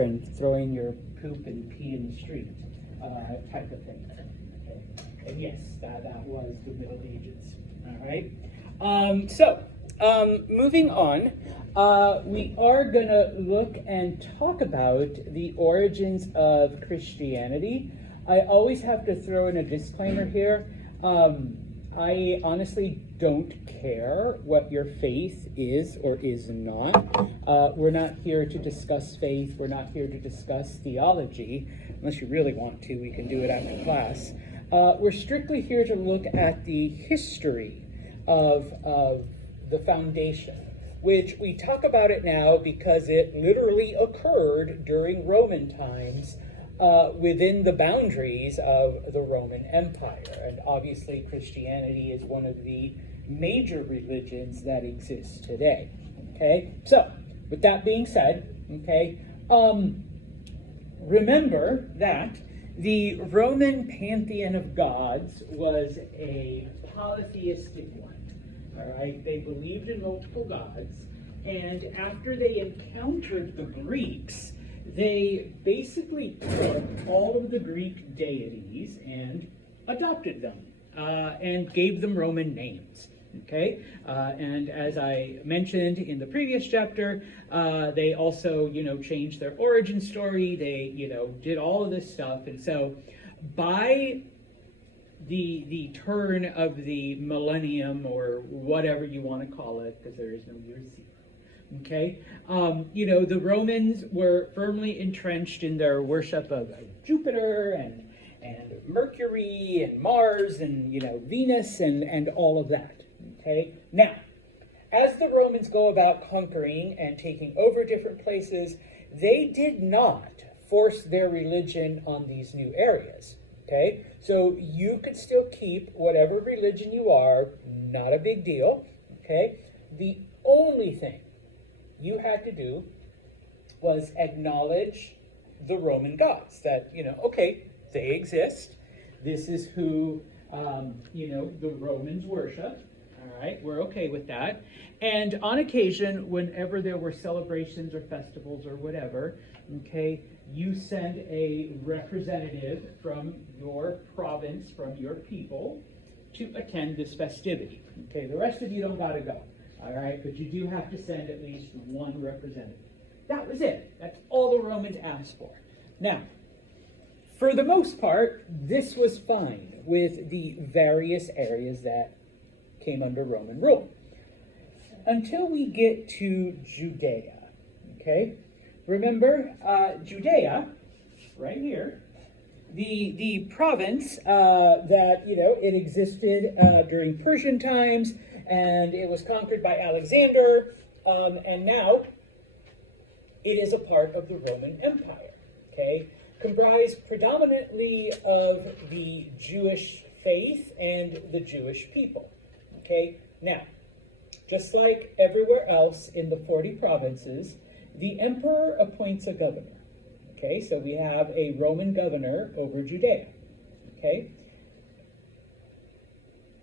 and throwing your poop and pee in the street type of thing. Okay. And yes, that was the Middle Ages. All right. Moving on, we are going to look and talk about the origins of Christianity. I always have to throw in a disclaimer here. I honestly don't care what your faith is or is not. We're not here to discuss faith. We're not here to discuss theology. Unless you really want to, we can do it after class. We're strictly here to look at the history of the foundation, which we talk about it now because it literally occurred during Roman times within the boundaries of the Roman Empire. And obviously Christianity is one of the major religions that exists today. Okay, so with that being said, okay, remember that the Roman pantheon of gods was a polytheistic one. All right, they believed in multiple gods, and after they encountered the Greeks, they basically took all of the Greek deities and adopted them and gave them Roman names. Okay, and as I mentioned in the previous chapter, they also, changed their origin story. They, did all of this stuff, and so by the turn of the millennium, or whatever you want to call it, because there is no year zero. Okay, the Romans were firmly entrenched in their worship of Jupiter and Mercury and Mars and Venus and all of that. Okay, now as the Romans go about conquering and taking over different places, they did not force their religion on these new areas. Okay, so you could still keep whatever religion you are, not a big deal. Okay, the only thing you had to do was acknowledge the Roman gods, that, okay, they exist. This is who, the Romans worship. All right, we're okay with that. And on occasion, whenever there were celebrations or festivals or whatever, okay, you send a representative from your province, from your people, to attend this festivity. Okay, the rest of you don't got to go. All right, but you do have to send at least one representative. That was it. That's all the Romans asked for. Now, for the most part, this was fine with the various areas that came under Roman rule. Until we get to Judea, okay? Remember, Judea, right here, the province that, it existed during Persian times, and it was conquered by Alexander, and now it is a part of the Roman Empire, okay? Comprised predominantly of the Jewish faith and the Jewish people, okay? Now, just like everywhere else in the 40 provinces, the emperor appoints a governor, okay? So we have a Roman governor over Judea, okay?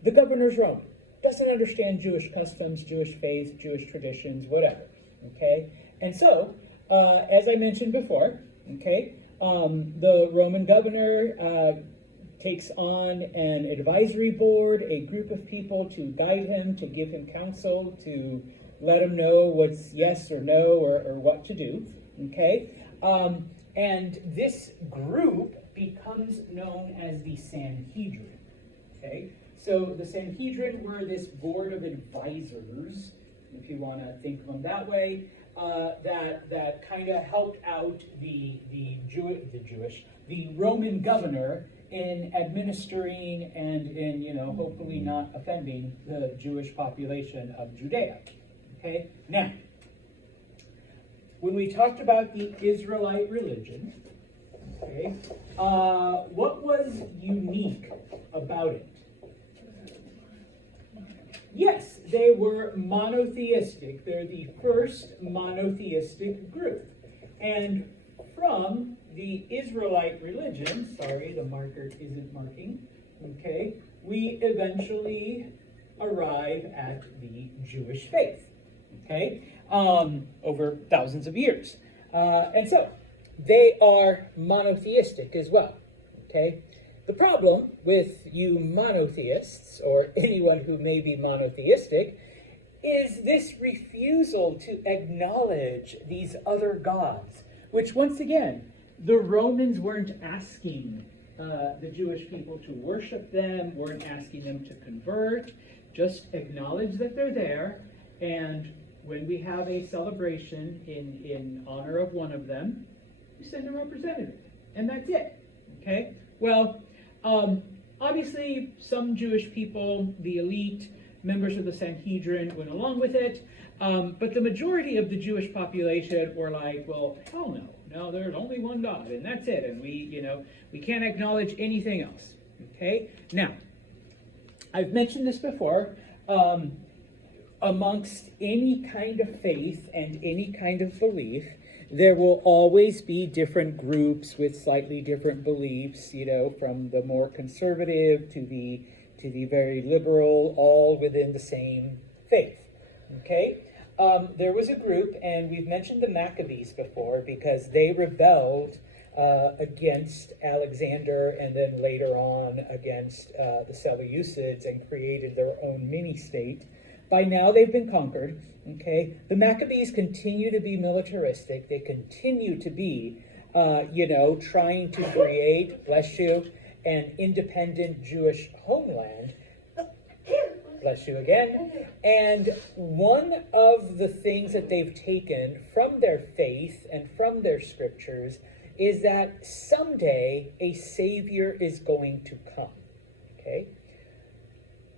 The governor's Roman. Doesn't understand Jewish customs, Jewish faith, Jewish traditions, whatever, okay? And so, as I mentioned before, okay, the Roman governor takes on an advisory board, a group of people to guide him, to give him counsel, to let him know what's yes or no or what to do, okay? And this group becomes known as the Sanhedrin, okay? So the Sanhedrin were this board of advisors, if you want to think of them that way, that kind of helped out the Roman governor in administering and in, hopefully not offending the Jewish population of Judea. Okay, now, when we talked about the Israelite religion, okay, what was unique about it? Yes, they were monotheistic. They're the first monotheistic group. And from the Israelite religion, sorry, the marker isn't marking, okay, we eventually arrive at the Jewish faith, okay, over thousands of years. And so, they are monotheistic as well. Okay? The problem with you monotheists, or anyone who may be monotheistic, is this refusal to acknowledge these other gods, which once again, the Romans weren't asking the Jewish people to worship them, weren't asking them to convert, just acknowledge that they're there, and when we have a celebration in honor of one of them, we send a representative, and that's it. Okay? Well, obviously, some Jewish people, the elite, members of the Sanhedrin, went along with it, but the majority of the Jewish population were like, well, hell no. No, there's only one God, and that's it, and we can't acknowledge anything else. Okay? Now, I've mentioned this before. Amongst any kind of faith and any kind of belief, there will always be different groups with slightly different beliefs, from the more conservative to the very liberal, all within the same faith. Okay? There was a group, and we've mentioned the Maccabees before, because they rebelled against Alexander and then later on against the Seleucids and created their own mini-state. By now they've been conquered. Okay, the Maccabees continue to be militaristic. They continue to be, trying to create, bless you, an independent Jewish homeland. Bless you again. And one of the things that they've taken from their faith and from their scriptures is that someday a Savior is going to come. Okay?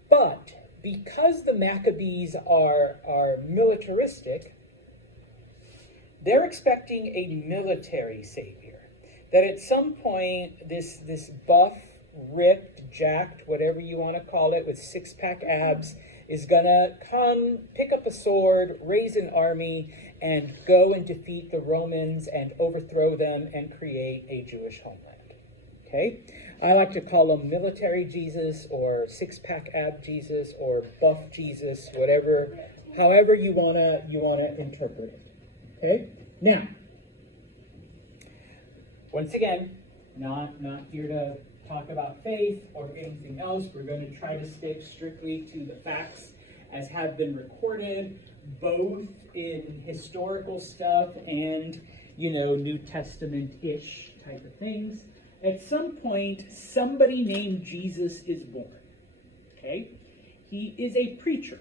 But because the Maccabees are militaristic, they're expecting a military Savior. That at some point, this buff, ripped, jacked, whatever you want to call it, with six-pack abs, is going to come, pick up a sword, raise an army, and go and defeat the Romans and overthrow them and create a Jewish homeland. Okay? I like to call him military Jesus or six-pack ab Jesus or buff Jesus, whatever, however you wanna interpret it. Okay? Now, once again, not here to talk about faith or anything else. We're going to try to stick strictly to the facts as have been recorded, both in historical stuff and, New Testament-ish type of things. At some point, somebody named Jesus is born. Okay? He is a preacher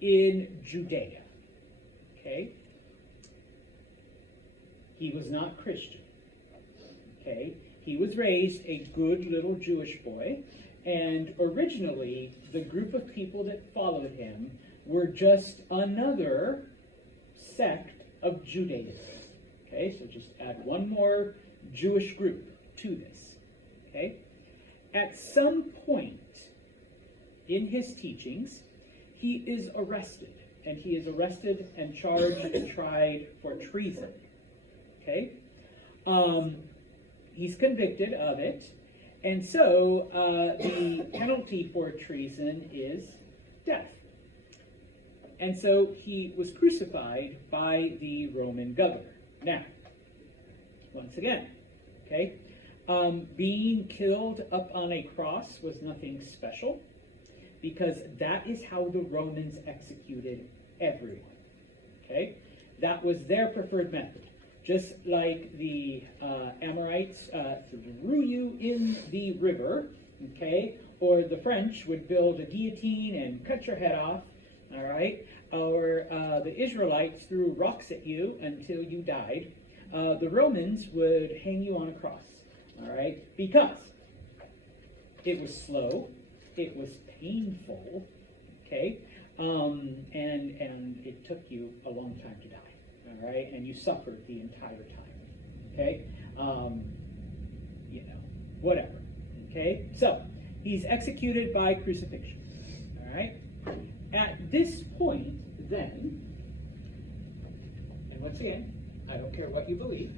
in Judea. Okay? He was not Christian. Okay? He was raised a good little Jewish boy, and originally the group of people that followed him were just another sect of Judaism. Okay, so just add one more Jewish group to this. Okay? At some point in his teachings, he is arrested, and he is arrested and charged and tried for treason. Okay? He's convicted of it, and so the penalty for treason is death. And so he was crucified by the Roman governor. Now, once again, okay, being killed up on a cross was nothing special, because that is how the Romans executed everyone. Okay? That was their preferred method. Just like the Amorites threw you in the river, okay, or the French would build a guillotine and cut your head off, all right, or the Israelites threw rocks at you until you died, the Romans would hang you on a cross, all right, because it was slow, it was painful, okay, and it took you a long time to die. All right, and you suffered the entire time. Okay, whatever. Okay, so he's executed by crucifixion. All right. At this point, then, and once again, I don't care what you believe,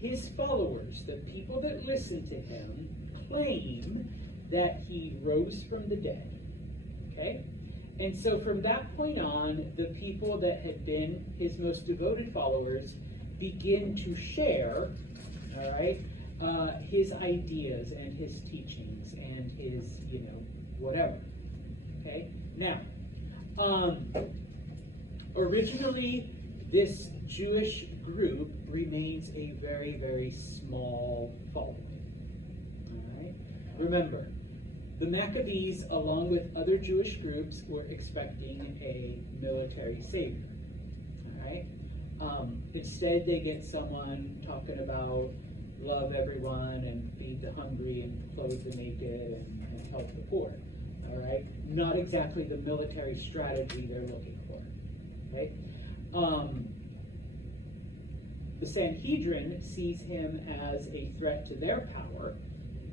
his followers, the people that listen to him, claim that he rose from the dead. Okay. And so from that point on, the people that had been his most devoted followers begin to share all right? His ideas and his teachings and his, whatever. Okay? Now, originally, this Jewish group remains a very, very small following. All right? Remember, the Maccabees, along with other Jewish groups, were expecting a military savior. All right? Instead, they get someone talking about love everyone and feed the hungry and clothe the naked and help the poor. All right? Not exactly the military strategy they're looking for. Okay? The Sanhedrin sees him as a threat to their power.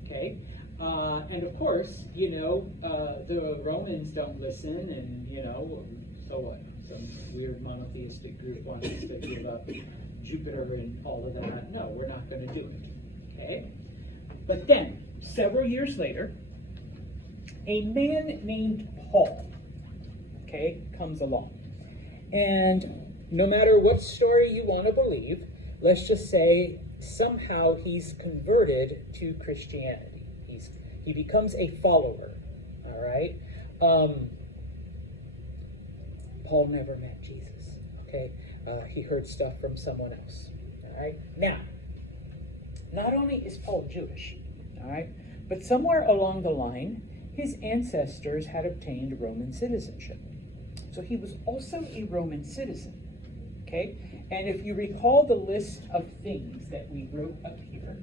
Okay? And of course, the Romans don't listen, and, so what? Some weird monotheistic group wants us to give up Jupiter and all of that. No, we're not going to do it. Okay? But then, several years later, a man named Paul, comes along. And no matter what story you want to believe, let's just say somehow he's converted to Christianity. He becomes a follower, all right? Paul never met Jesus, okay? He heard stuff from someone else, all right? Now, not only is Paul Jewish, all right, but somewhere along the line, his ancestors had obtained Roman citizenship. So he was also a Roman citizen, okay? And if you recall the list of things that we wrote up here,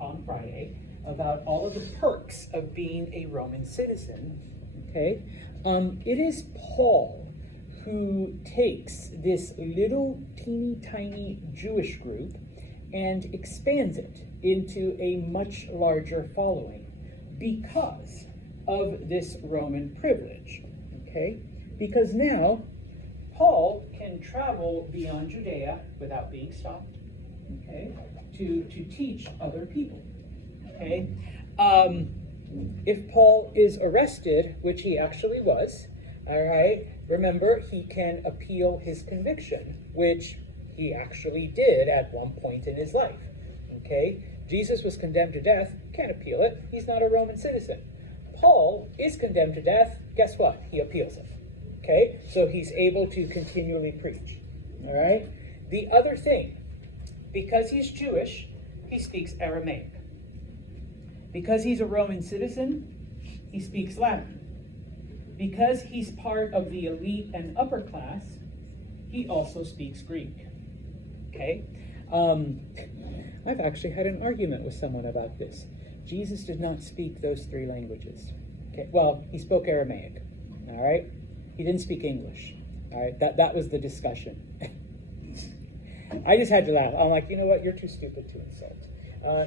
on Friday, about all of the perks of being a Roman citizen, it is Paul who takes this little teeny tiny Jewish group and expands it into a much larger following because of this Roman privilege, Because now Paul can travel beyond Judea without being stopped, to teach other people. If Paul is arrested, which he actually was, all right, remember, he can appeal his conviction, which he actually did at one point in his life. Jesus was condemned to death, can't appeal it. He's not a Roman citizen. Paul is condemned to death. Guess what? He appeals it. So he's able to continually preach. All right? The other thing, because he's Jewish, he speaks Aramaic. Because he's a Roman citizen, he speaks Latin. Because he's part of the elite and upper class, he also speaks Greek. I've actually had an argument with someone about this. Jesus did not speak those three languages. Well, he spoke Aramaic. All right? He didn't speak English. All right? That was the discussion. I just had to laugh. I'm like, you know what? You're too stupid to insult.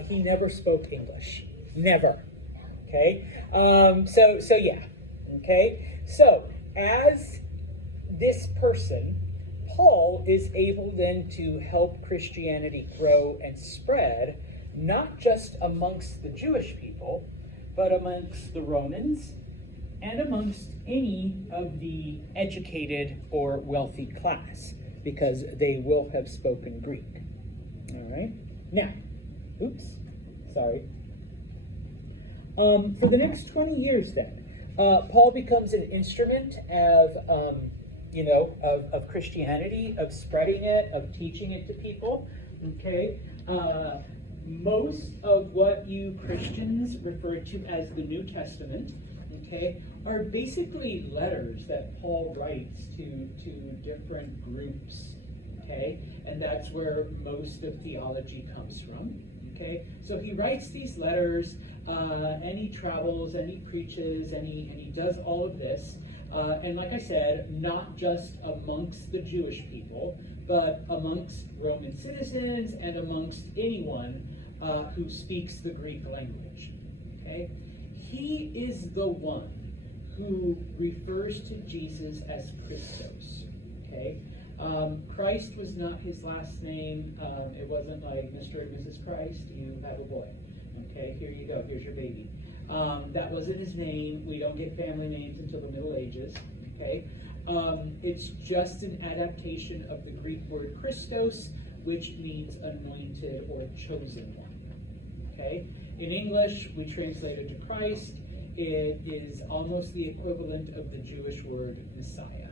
He never spoke English. Never. So yeah. So as this person, Paul is able then to help Christianity grow and spread, not just amongst the Jewish people, but amongst the Romans and amongst any of the educated or wealthy class, because they will have spoken Greek. All right? Now, for the next 20 years then, Paul becomes an instrument of Christianity, of spreading it, of teaching it to people. Most of what you Christians refer to as the New Testament, are basically letters that Paul writes to different groups, and that's where most of theology comes from. So he writes these letters, and he travels, and he preaches, and he does all of this. And like I said, not just amongst the Jewish people, but amongst Roman citizens and amongst anyone who speaks the Greek language. He is the one who refers to Jesus as Christos. Christ was not his last name. It wasn't like Mr. and Mrs. Christ, you have a boy. Here you go, here's your baby. That wasn't his name. We don't get family names until the Middle Ages. It's just an adaptation of the Greek word Christos, which means anointed or chosen one. Okay? In English, we translate it to Christ. It is almost the equivalent of the Jewish word Messiah.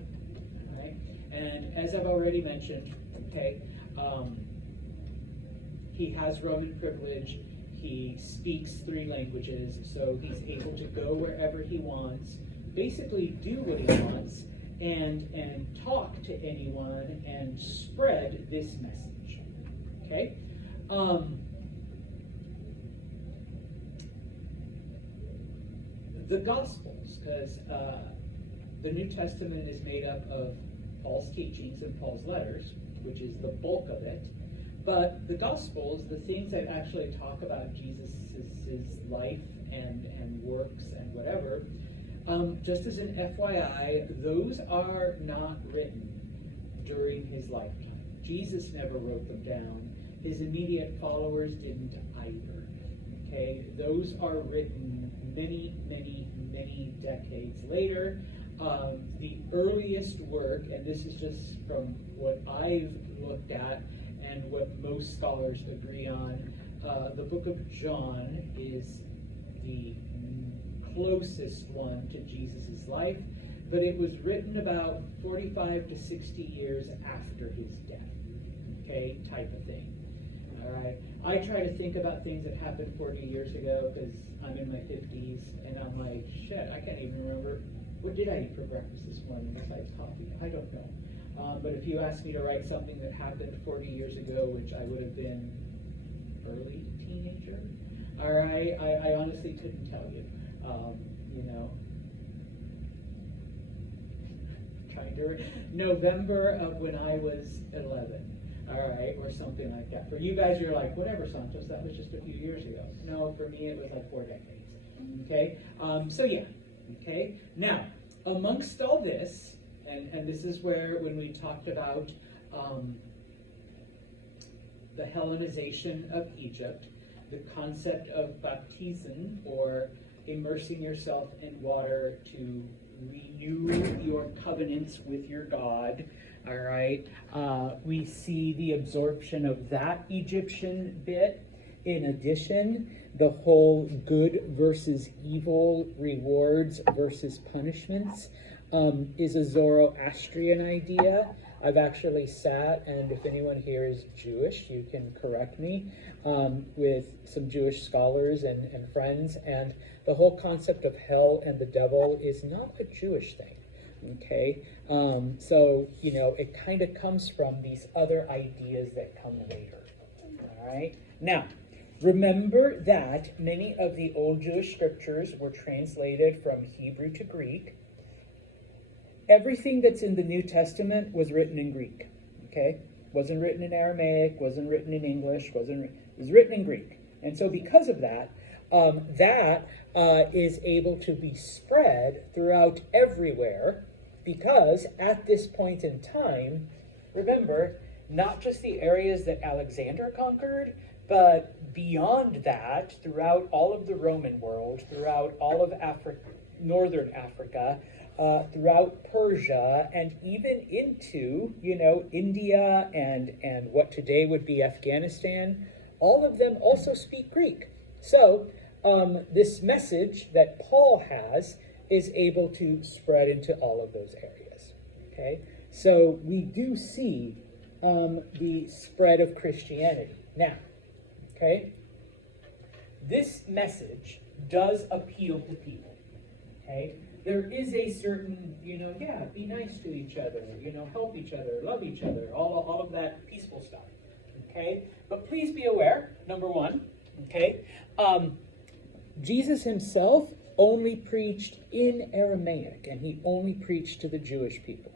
Right? And as I've already mentioned, okay, he has Roman privilege. He speaks 3 languages, so he's able to go wherever he wants, basically do what he wants, and talk to anyone and spread this message. Okay? The Gospels, because the New Testament is made up of Paul's teachings and Paul's letters, which is the bulk of it. But the Gospels, the things that actually talk about Jesus' life and works and whatever, just as an FYI, those are not written during his lifetime. Jesus never wrote them down. His immediate followers didn't either. Okay, those are written many, many, many decades later. The earliest work, and this is just from what I've looked at and what most scholars agree on, the book of John is the closest one to Jesus' life, but it was written about 45 to 60 years after his death, okay, type of thing. All right. I try to think about things that happened 40 years ago because I'm in my 50s, and I'm like, shit, I can't even remember. What did I eat for breakfast this morning besides coffee? I don't know. But if you asked me to write something that happened 40 years ago, which I would have been early teenager, all right, I honestly couldn't tell you. You know, trying to November of when I was 11. All right, or something like that. For you guys, you're like, whatever, Santos, that was just a few years ago. No, for me, it was like 4 decades. Okay, so yeah, okay. Now, amongst all this, and this is where, when we talked about the Hellenization of Egypt, the concept of baptism, or immersing yourself in water to renew your covenants with your God. All right, we see the absorption of that Egyptian bit. In addition, the whole good versus evil, rewards versus punishments, is a Zoroastrian idea. I've actually sat, and if anyone here is Jewish, you can correct me, with some Jewish scholars and friends, and the whole concept of hell and the devil is not a Jewish thing. Okay, so, you know, it kind of comes from these other ideas that come later. All right, now, remember that many of the old Jewish scriptures were translated from Hebrew to Greek. Everything that's in the New Testament was written in Greek. Okay, wasn't written in Aramaic, wasn't written in English, it was written in Greek. And so because of that, is able to be spread throughout everywhere, because at this point in time, remember, not just the areas that Alexander conquered, but beyond that, throughout all of the Roman world, throughout all of Africa, northern Africa, throughout Persia, and even into, you know, India and what today would be Afghanistan, all of them also speak Greek. So this message that Paul has is able to spread into all of those areas. Okay, so we do see the spread of Christianity. Now, okay, this message does appeal to people. Okay, there is a certain, you know, yeah, be nice to each other, you know, help each other, love each other, all of that peaceful stuff. Okay, but please be aware, number one, okay, Jesus himself only preached in Aramaic, and he only preached to the Jewish people.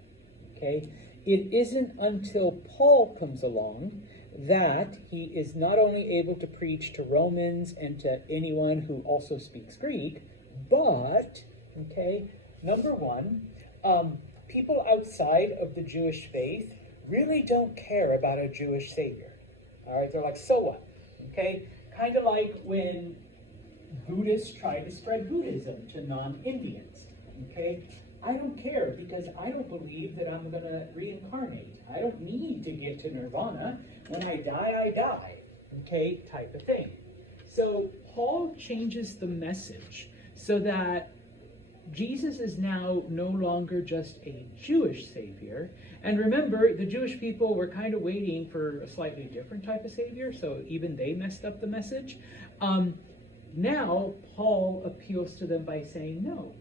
Okay, it isn't until Paul comes along that he is not only able to preach to Romans and to anyone who also speaks Greek, but, okay, number one, people outside of the Jewish faith really don't care about a Jewish savior. All right, they're like, so what? Okay, kind of like when Buddhists try to spread Buddhism to non-Indians. Okay, I don't care because I don't believe that I'm going to reincarnate. I don't need to get to nirvana. When I die, okay, type of thing. So Paul changes the message so that Jesus is now no longer just a Jewish savior. And remember, the Jewish people were kind of waiting for a slightly different type of savior, so even they messed up the message. Now, Paul appeals to them by saying, no,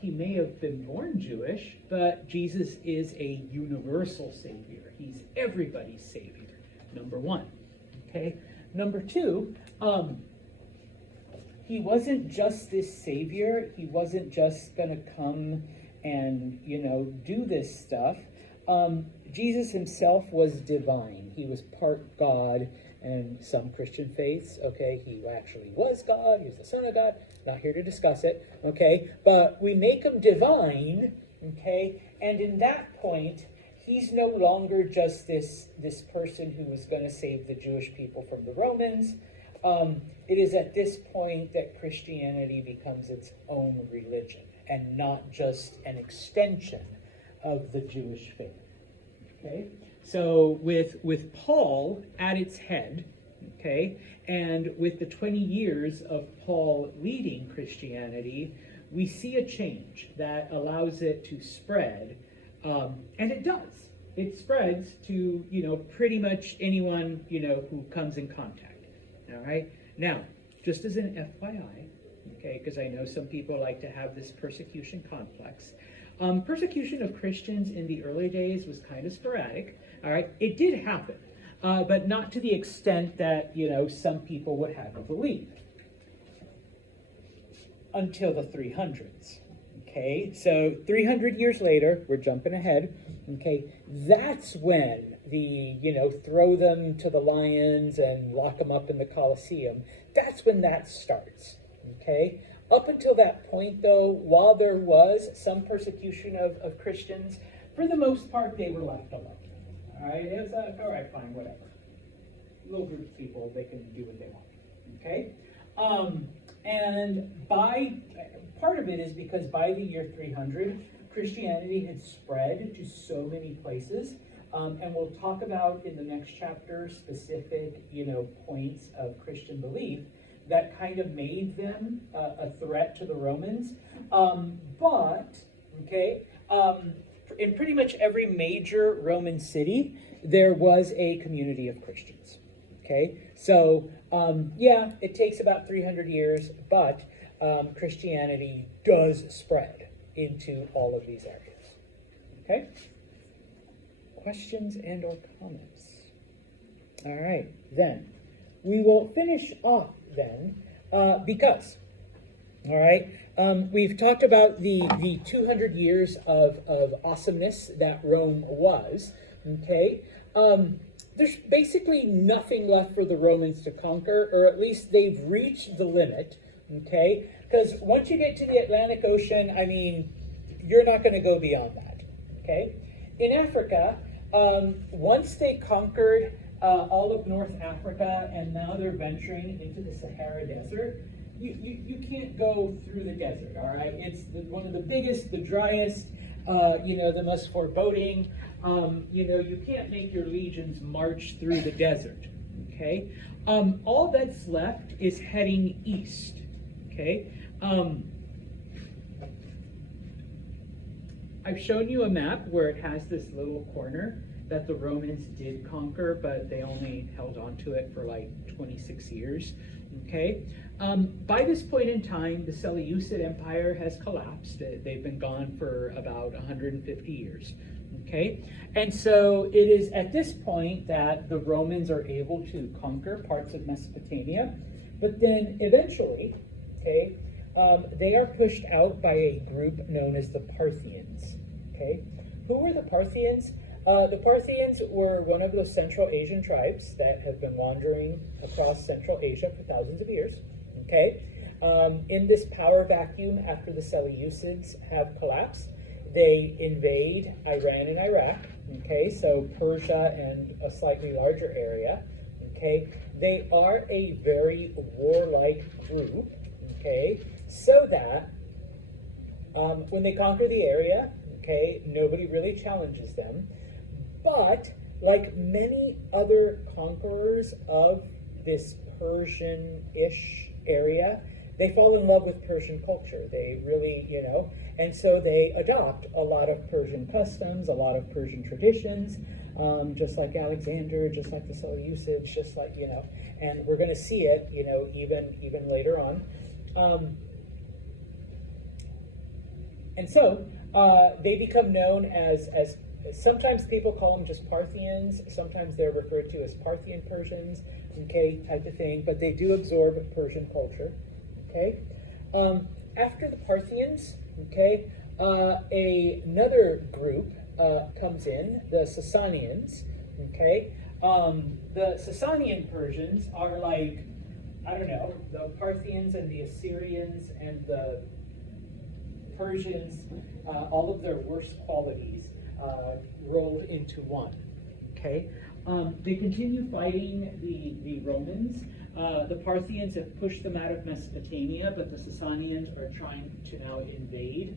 he may have been born Jewish, but Jesus is a universal savior. He's everybody's savior, number one. Okay? Number two, he wasn't just this savior. He wasn't just going to come and, do this stuff. Jesus himself was divine. He was part God, and some Christian faiths, okay, he actually was God. He was the Son of God. Not here to discuss it, okay? But we make him divine, okay? And in that point, he's no longer just this person who was going to save the Jewish people from the Romans. It is at this point that Christianity becomes its own religion and not just an extension of the Jewish faith. Okay? So with Paul at its head, okay, and with the 20 years of Paul leading Christianity, we see a change that allows it to spread, and it does. It spreads to, pretty much anyone, who comes in contact. All right? Now, just as an FYI, okay, because I know some people like to have this persecution complex. Persecution of Christians in the early days was kind of sporadic. All right? It did happen, but not to the extent that, some people would have you believe. Until the 300s. Okay? So 300 years later, we're jumping ahead. Okay? That's when the, throw them to the lions and lock them up in the Colosseum. That's when that starts. Okay? Up until that point, though, while there was some persecution of Christians, for the most part, they were left alone. All right? It was like, all right, fine, whatever. Little group of people, they can do what they want. Okay? And part of it is because by the year 300, Christianity had spread to so many places. And we'll talk about in the next chapter specific, points of Christian belief that kind of made them a threat to the Romans. In pretty much every major Roman city, there was a community of Christians. Okay, so it takes about 300 years, but Christianity does spread into all of these areas. Okay? Questions and or comments? All right, then. We will finish off then, because, all right, we've talked about the 200 years of awesomeness that Rome was, okay? There's basically nothing left for the Romans to conquer, or at least they've reached the limit, okay? Because once you get to the Atlantic Ocean, I mean, you're not going to go beyond that, okay? In Africa, once they conquered all of North Africa, and now they're venturing into the Sahara Desert, you can't go through the desert, all right? It's one of the biggest, the driest, the most foreboding. You can't make your legions march through the desert, okay? All that's left is heading east, okay? I've shown you a map where it has this little corner that the Romans did conquer, but they only held on to it for like 26 years, okay? By this point in time, the Seleucid Empire has collapsed. They've been gone for about 150 years, okay? And so it is at this point that the Romans are able to conquer parts of Mesopotamia, but then eventually, okay, they are pushed out by a group known as the Parthians, okay? Who were the Parthians? The Parthians were one of those Central Asian tribes that have been wandering across Central Asia for thousands of years, okay? In this power vacuum after the Seleucids have collapsed, they invade Iran and Iraq, okay? So Persia and a slightly larger area, okay? They are a very warlike group, okay? So that When they conquer the area, okay, nobody really challenges them. But like many other conquerors of this Persian-ish area, they fall in love with Persian culture. They really, and so they adopt a lot of Persian customs, a lot of Persian traditions, just like Alexander, just like the Seleucids, just like, and we're going to see it, even later on. And so they become known as sometimes people call them just Parthians, sometimes they're referred to as Parthian Persians, okay, type of thing, but they do absorb Persian culture, okay. After the Parthians, okay, another group comes in, the Sasanians, okay. The Sasanian Persians are like, I don't know, the Parthians and the Assyrians and the Persians, all of their worst qualities rolled into one, okay? They continue fighting the Romans. The Parthians have pushed them out of Mesopotamia, but the Sasanians are trying to now invade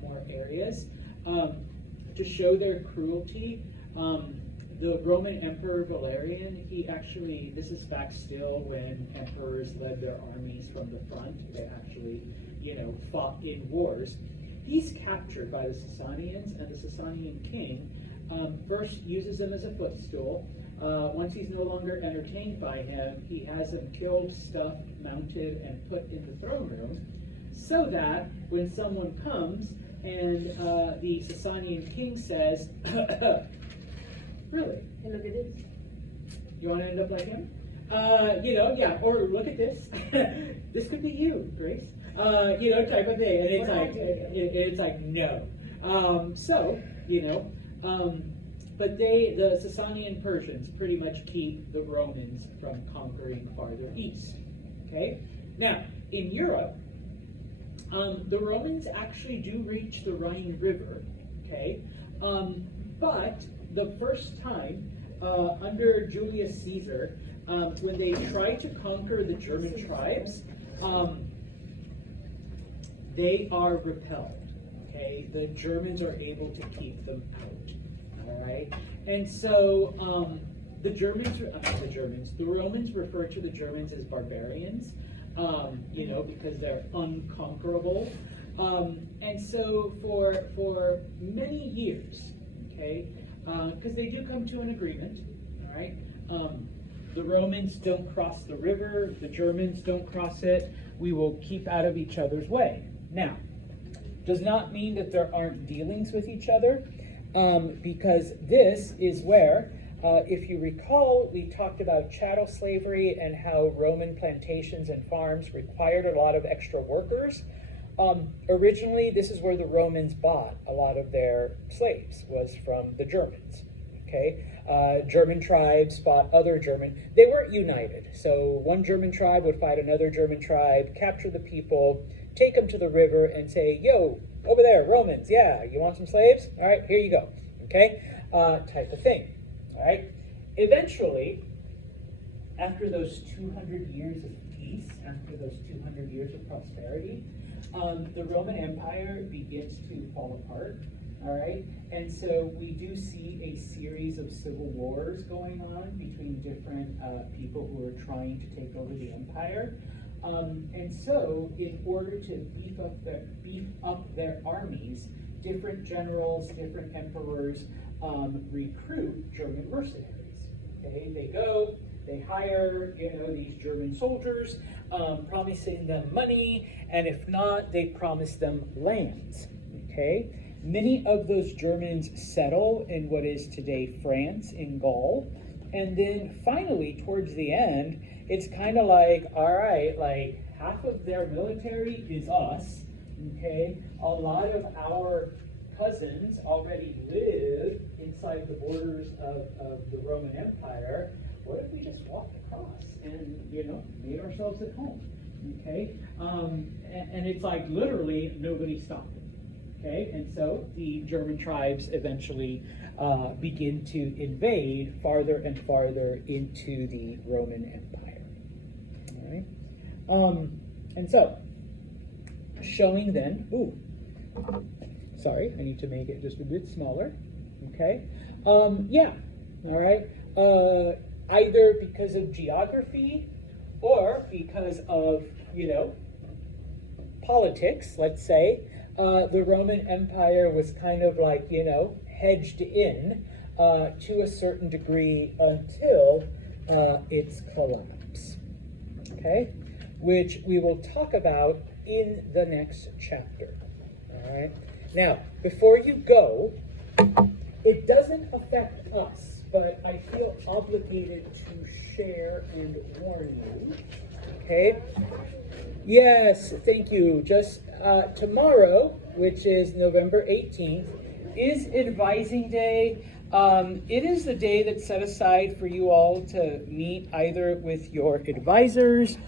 more areas. To show their cruelty, the Roman Emperor Valerian, he actually, this is back still when emperors led their armies from the front, they actually, fought in wars. He's captured by the Sasanians, and the Sasanian king first uses him as a footstool. Once he's no longer entertained by him, he has him killed, stuffed, mounted, and put in the throne room, so that when someone comes and the Sasanian king says, really? Hey, look at this. You want to end up like him? Yeah, or look at this. This could be you, Grace. Type of thing. And it's like, no. But the Sasanian Persians pretty much keep the Romans from conquering farther east. Okay? Now, in Europe, the Romans actually do reach the Rhine River, okay? But the first time, under Julius Caesar, when they tried to conquer the German tribes, they are repelled, okay? The Germans are able to keep them out, all right? And so the Romans refer to the Germans as barbarians, because they're unconquerable. And so for many years, okay, because they do come to an agreement, all right? The Romans don't cross the river, the Germans don't cross it, we will keep out of each other's way. Now, does not mean that there aren't dealings with each other, because this is where, if you recall, we talked about chattel slavery and how Roman plantations and farms required a lot of extra workers. Originally, this is where the Romans bought a lot of their slaves, was from the Germans, okay? German tribes fought other German, they weren't united. So one German tribe would fight another German tribe, capture the people, take them to the river and say, yo, over there, Romans, yeah, you want some slaves? All right, here you go, okay? Type of thing, all right? Eventually, after those 200 years of peace, after those 200 years of prosperity, the Roman Empire begins to fall apart, all right? And so we do see a series of civil wars going on between different people who are trying to take over the empire. And so, in order to beef up their armies, different generals, different emperors recruit German mercenaries. Okay, they go, they hire, these German soldiers, promising them money, and if not, they promise them lands. Okay, many of those Germans settle in what is today France, in Gaul, and then finally, towards the end, it's kind of like, all right, like half of their military is us, okay? A lot of our cousins already live inside the borders of the Roman Empire. What if we just walked across and, made ourselves at home, okay? And it's like literally nobody stopped it, okay? And so the German tribes eventually begin to invade farther and farther into the Roman Empire. All right. And so, showing then, Sorry, I need to make it just a bit smaller. Okay. Yeah. All right. Either because of geography or because of, politics, let's say, the Roman Empire was kind of like, hedged in to a certain degree until its collapse. Okay? Which we will talk about in the next chapter. All right? Now, before you go, it doesn't affect us, but I feel obligated to share and warn you. Okay? Yes, thank you. Just tomorrow, which is November 18th, is Advising Day. It is the day that's set aside for you all to meet either with your advisors